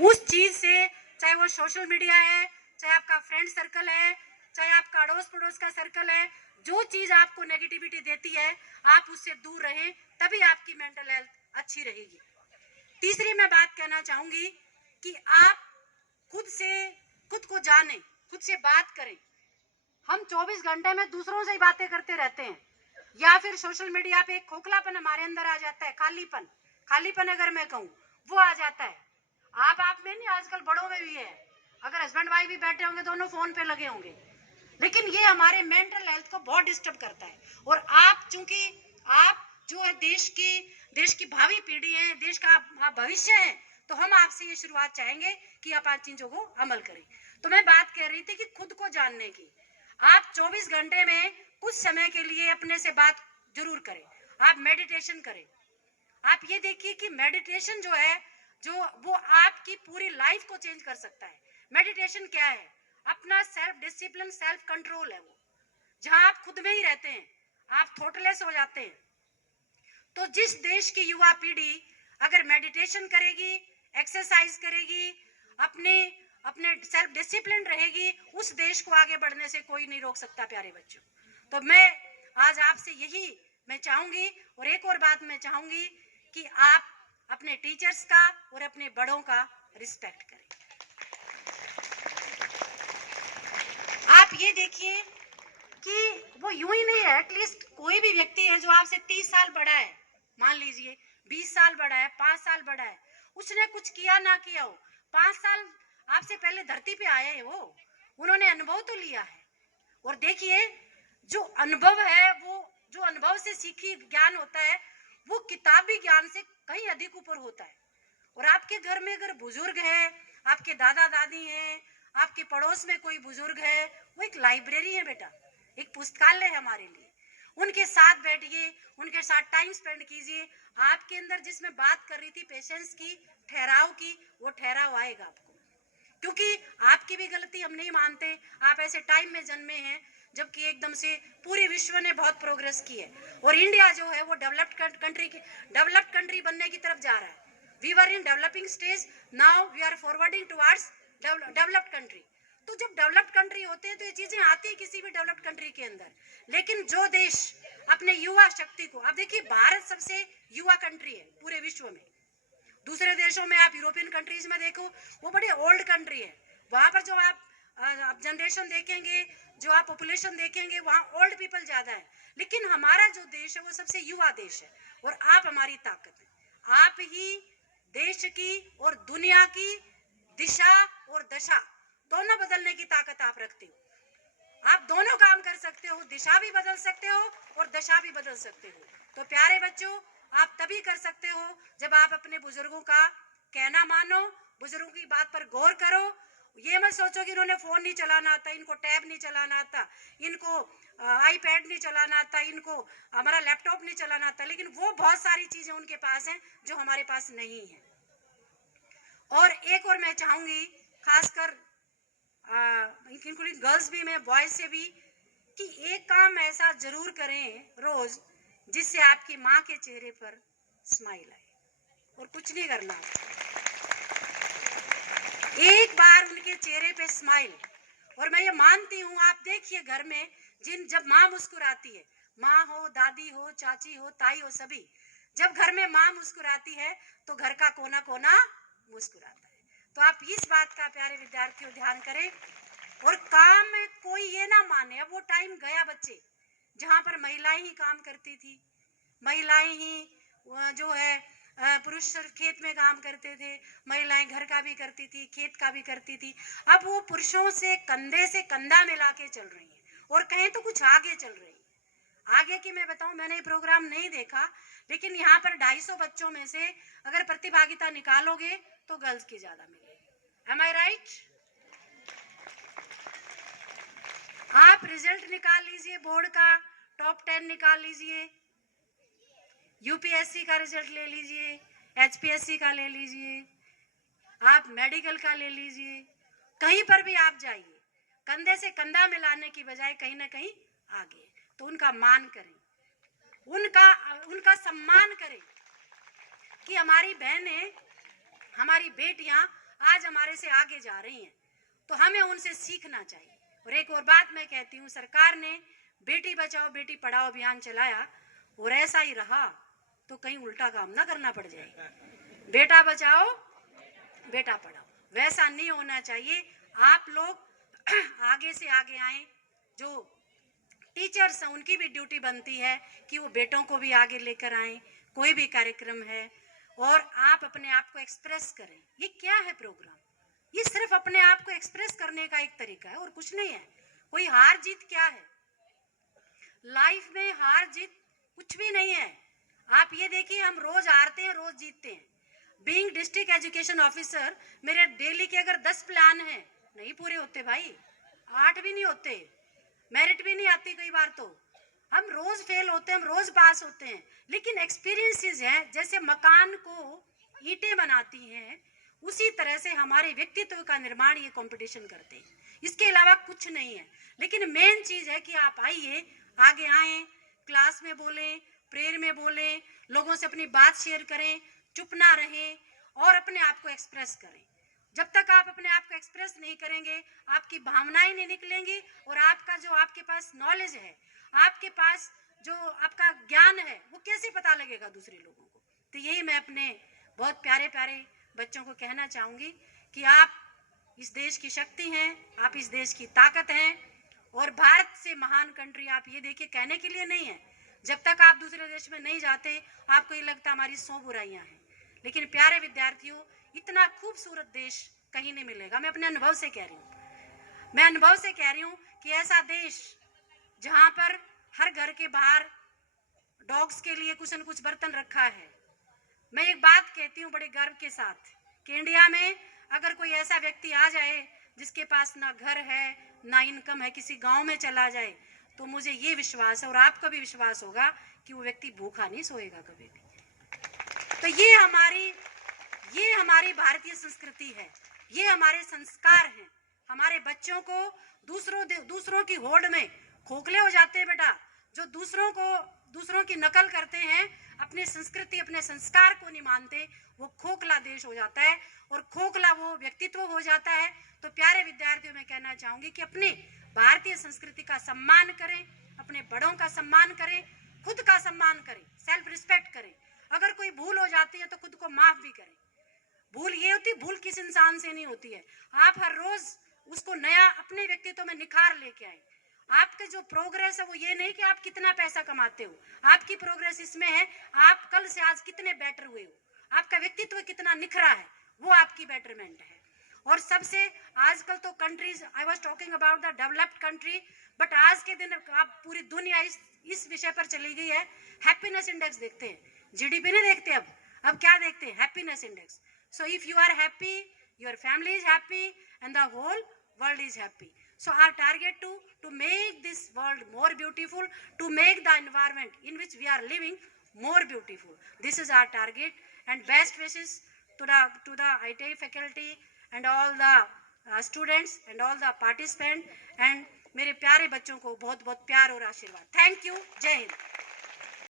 उस चीज से, चाहे वो सोशल मीडिया है, चाहे आपका फ्रेंड सर्कल है, चाहे आपका अड़ोस पड़ोस का सर्कल है, जो चीज आपको नेगेटिविटी देती है आप उससे दूर रहें, तभी आपकी मेंटल हेल्थ अच्छी रहेगी। तीसरी मैं बात कहना चाहूंगी कि आप खुद को जाने, खुद से बात करें। हम 24 घंटे में दूसरों से ही बातें करते रहते हैं, या फिर सोशल मीडिया पे एक खोखलापन हमारे अंदर आ जाता है, खालीपन अगर मैं कहूँ वो आ जाता है। आप में नहीं, आजकल बड़ों में भी है। अगर हस्बैंड वाइफ भी बैठे होंगे, दोनों फोन पे लगे होंगे, लेकिन ये हमारे मेंटल हेल्थ को बहुत डिस्टर्ब करता है। और आप, चूंकि आप जो है देश की भावी पीढ़ी है, देश का भविष्य है, तो हम आपसे ये शुरुआत चाहेंगे कि आप आज चीजों को अमल करें। तो मैं बात कर रही थी कि खुद को जानने की, आप 24 घंटे में कुछ समय के लिए अपने से बात जरूर करें। आप मेडिटेशन करें। आप ये देखिए कि मेडिटेशन जो है, जो वो आपकी पूरी लाइफ को चेंज कर सकता है। मेडिटेशन क्या है? अपना सेल्फ डिसिप्लिन, सेल्फ कंट्रोल है वो, जहां आप खुद में ही रहते हैं, आप थॉटलेस हो जाते हैं। तो जिस देश की युवा पीढ़ी अगर मेडिटेशन करेगी, एक्सरसाइज करेगी, अपने अपने सेल्फ डिसिप्लिन रहेगी, उस देश को आगे बढ़ने से कोई नहीं रोक सकता प्यारे बच्चों। तो मैं आज आपसे यही मैं चाहूंगी, और एक और बात मैं चाहूंगी कि आप अपने टीचर्स का और अपने बड़ों का रिस्पेक्ट करें। आप ये देखिए कि वो यूं ही नहीं है, एटलीस्ट कोई भी व्यक्ति है जो आपसे 30 साल बड़ा है, मान लीजिए 20 साल बड़ा है, 5 साल बड़ा है, उसने कुछ किया ना किया हो, 5 साल आपसे पहले धरती पे आए हैं, वो उन्होंने अनुभव तो लिया है। और देखिए, जो अनुभव है, वो जो अनुभव से सीखी ज्ञान होता है, वो किताबी ज्ञान से कहीं अधिक ऊपर होता है। और आपके घर में अगर बुजुर्ग है, आपके दादा दादी हैं, आपके पड़ोस में कोई बुजुर्ग है, वो एक लाइब्रेरी है बेटा, एक पुस्तकालय है हमारे लिए। उनके साथ बैठिए, उनके साथ टाइम स्पेंड कीजिए। आपके अंदर जिसमें बात कर रही थी पेशेंस की, ठहराव की, वो ठहराव आएगा आपको, क्योंकि आपकी भी गलती हम नहीं मानते। आप ऐसे टाइम में जन्मे हैं जबकि एकदम से पूरे विश्व ने बहुत प्रोग्रेस की है, और इंडिया जो है वो डेवलप्ड कंट्री बनने की तरफ जा रहा है। We were in developing stage, now we are forwarding towards developed country. तो जब डेवलप्ड कंट्री होते हैं तो ये चीजें आती है किसी भी डेवलप्ड कंट्री के अंदर। लेकिन जो देश अपने युवा शक्ति को, अब देखिए भारत सबसे युवा कंट्री है पूरे विश्व में। दूसरे देशों में, आप यूरोपियन कंट्रीज में देखो, वो बड़ी ओल्ड कंट्री है। वहां पर जो आप जनरेशन देखेंगे, जो आप पॉपुलेशन देखेंगे, वहाँ ओल्ड पीपल ज्यादा है। लेकिन हमारा जो देश है वो सबसे युवा देश है, और आप हमारी ताकत है। आप ही देश की और दुनिया की दिशा और दशा दोनों बदलने की ताकत आप रखते हो। आप दोनों काम कर सकते हो, दिशा भी बदल सकते हो और दशा भी बदल सकते हो। तो प्यारे बच्चों, आप तभी कर सकते हो जब आप अपने बुजुर्गों का कहना मानो, बुजुर्गों की बात पर गौर करो। ये मत सोचो कि इन्होंने फोन नहीं चलाना आता, इनको टैब नहीं चलाना आता, इनको आईपैड नहीं चलाना आता, इनको हमारा लैपटॉप नहीं चलाना आता, लेकिन वो बहुत सारी चीजें उनके पास हैं जो हमारे पास नहीं है। और एक और मैं चाहूंगी, खासकर इंक्लूडिंग गर्ल्स भी, मैं बॉयज से भी, कि एक काम ऐसा जरूर करें रोज जिससे आपकी माँ के चेहरे पर स्माइल आए, और कुछ नहीं करना, एक बार उनके चेहरे पे स्माइल। और मैं ये मानती हूँ, आप देखिए घर में जब माँ मुस्कुराती है, माँ हो, दादी हो, चाची हो, ताई हो, सभी, जब घर में माँ मुस्कुराती है तो घर का कोना कोना मुस्कुराता है। तो आप इस बात का प्यारे विद्यार्थियों ध्यान करें। और काम में कोई ये ना माने, अब वो टाइम गया बच्चे जहां पर महिलाएं ही काम करती थी, महिलाएं ही जो है, पुरुष सिर्फ खेत में काम करते थे, महिलाएं घर का भी करती थी, खेत का भी करती थी। अब वो पुरुषों से कंधा मिला के चल रही है, और कहें तो कुछ आगे चल रही है। आगे की मैं बताऊं, मैंने ये प्रोग्राम नहीं देखा, लेकिन यहाँ पर 250 बच्चों में से अगर प्रतिभागिता निकालोगे तो गर्ल्स की ज्यादा मिलेगी। एम आई राइट? आप रिजल्ट निकाल लीजिए, बोर्ड का टॉप 10 निकाल लीजिए, यूपीएससी का रिजल्ट ले लीजिए, एचपीएससी का ले लीजिए, आप मेडिकल का ले लीजिए, कहीं पर भी आप जाइए, कंधे से कंधा मिलाने की बजाय कहीं ना कहीं आगे। तो उनका मान करें, उनका सम्मान करें कि हमारी बहनें, हमारी बेटियां आज हमारे से आगे जा रही हैं, तो हमें उनसे सीखना चाहिए। और एक और बात मैं कहती हूँ, सरकार ने बेटी बचाओ बेटी पढ़ाओ अभियान चलाया और ऐसा ही रहा तो कहीं उल्टा काम ना करना पड़ जाए। बेटा बचाओ बेटा पढ़ाओ, वैसा नहीं होना चाहिए। आप लोग आगे से आगे आए, जो टीचर्स हैं उनकी भी ड्यूटी बनती है कि वो बेटों को भी आगे लेकर आए, कोई भी कार्यक्रम है, और आप अपने आप को एक्सप्रेस करें। ये क्या है प्रोग्राम? ये सिर्फ अपने आप को एक्सप्रेस करने का एक तरीका है और कुछ नहीं है। कोई हार जीत क्या है? लाइफ में हार जीत कुछ भी नहीं है। आप ये देखिए, हम रोज हारते हैं रोज जीतते हैं। बीइंग डिस्ट्रिक्ट एजुकेशन ऑफिसर, मेरे डेली के अगर 10 प्लान हैं, नहीं पूरे होते भाई, 8 भी नहीं होते, मेरिट भी नहीं आती कई बार, तो हम रोज फेल होते हैं, हम रोज पास होते हैं। लेकिन एक्सपीरियंसेस है, जैसे मकान को ईंटें बनाती हैं, उसी तरह से हमारे व्यक्तित्व का निर्माण ये कंपटीशन करते हैं। इसके अलावा कुछ नहीं है। लेकिन मेन चीज है कि आप आइए, आगे आए, क्लास में बोलें, प्रेयर में बोलें, लोगों से अपनी बात शेयर करें, चुप ना रहें और अपने आप को एक्सप्रेस करें। जब तक आप अपने आप को एक्सप्रेस नहीं करेंगे, आपकी भावनाएं नहीं निकलेंगी, और आपका जो आपके पास नॉलेज है, आपके पास जो आपका ज्ञान है, वो कैसे पता लगेगा दूसरे लोगों को? तो यही मैं अपने बहुत प्यारे प्यारे बच्चों को कहना चाहूंगी कि आप इस देश की शक्ति हैं, आप इस देश की ताकत हैं, और भारत से महान कंट्री आप ये देखिए कहने के लिए नहीं है। जब तक आप दूसरे देश में नहीं जाते, आपको ये लगता हमारी 100 बुराइयां हैं। लेकिन प्यारे विद्यार्थियों, इतना खूबसूरत देश कहीं नहीं मिलेगा। मैं अपने अनुभव से कह रही हूँ, मैं अनुभव से कह रही हूँ कि ऐसा देश जहां पर हर घर के बाहर डॉग्स के लिए कुछ न कुछ बर्तन रखा है। मैं एक बात कहती हूँ बड़े गर्व के साथ कि इंडिया में अगर कोई ऐसा व्यक्ति आ जाए जिसके पास ना घर है ना इनकम है, किसी गांव में चला जाए, तो मुझे ये विश्वास है और आपको भी विश्वास होगा कि वो व्यक्ति भूखा नहीं सोएगा कभी भी। तो ये हमारी भारतीय संस्कृति है, ये हमारे संस्कार हैं। हमारे बच्चों को दूसरों की होड़ में खोखले हो जाते हैं बेटा, जो दूसरों की नकल करते हैं, अपनी संस्कृति अपने संस्कार को नहीं मानते, वो खोखला देश हो जाता है और खोखला वो व्यक्तित्व हो जाता है। तो प्यारे विद्यार्थियों, मैं कहना चाहूंगी कि अपने भारतीय संस्कृति का सम्मान करें, अपने बड़ों का सम्मान करें, खुद का सम्मान करें, सेल्फ रिस्पेक्ट करें। अगर कोई भूल हो जाती है तो खुद को माफ भी करें। भूल ये होती, भूल किस इंसान से नहीं होती है। आप हर रोज उसको नया अपने व्यक्तित्व में निखार लेके आए। आपके जो प्रोग्रेस है वो ये नहीं कि आप कितना पैसा कमाते हो, आपकी प्रोग्रेस इसमें है आप कल से आज कितने बेटर हुए हो, आपका व्यक्तित्व कितना निखरा है, वो आपकी बेटरमेंट है। और सबसे आजकल तो countries, I was talking about the developed country, but आज के दिन आप पूरी दुनिया इस विषय पर चली गई है। हैप्पीनेस इंडेक्स देखते हैं, जीडीपी नहीं देखते, अब क्या देखते हैं? Happiness index. So if you are happy, your family is happy and the whole world is happy. So our target to make this world more beautiful, to make the environment in which we are living more beautiful. This is our target, and best wishes to the ITI faculty and all the students and all the participants, and मेरे प्यारे बच्चों को बहुत बहुत प्यार और आशीर्वाद। Thank you. जय हिंद।